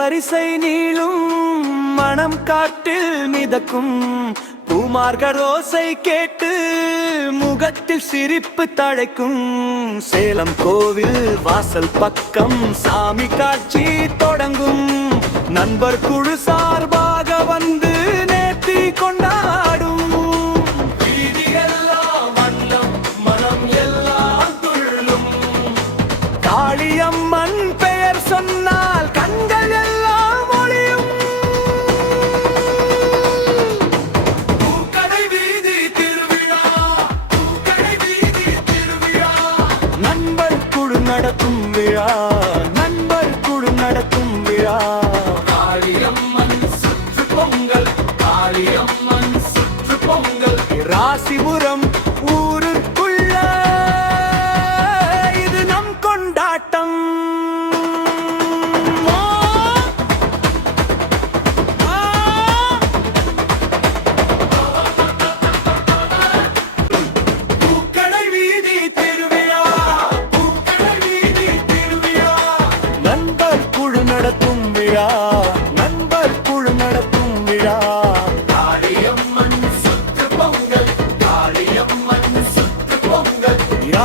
வரிசை நீளும் மனம் காட்டில் மிதக்கும் பூமார்கள் ஓசை கேட்டு முகத்தில் சிரிப்பு தழைக்கும் சேலம் கோவில் வாசல் பக்கம் சாமி காட்சி தொடங்கும் நண்பர் குழு சார்பாக வந்து நேர்த்தி கொண்டாடும் வீதியெல்லாம் வண்ணம் மனம் எல்லாம் துள்ளும் காளியம்மன் பெயர் சொன்னால் கண்கள் எல்லாம் ஒளியும் பூக்கடை வீதி திருவிழா பூக்கடை வீதி திருவிழா நண்பர் குழு நடக்கும் விழா நண்பர் குழு நடக்கும் விழா காளியம்மன் சுற்று பொங்கல் காளியம்மன் சுற்று பொங்கல் ராசிபுரம் ஊருக்குள்ள இது நம் கொண்டாட்டம் பூக்கடை வீதி திருவிழா பூக்கடை வீதி திருவிழா நண்பர் குழு நடத்தும் விழா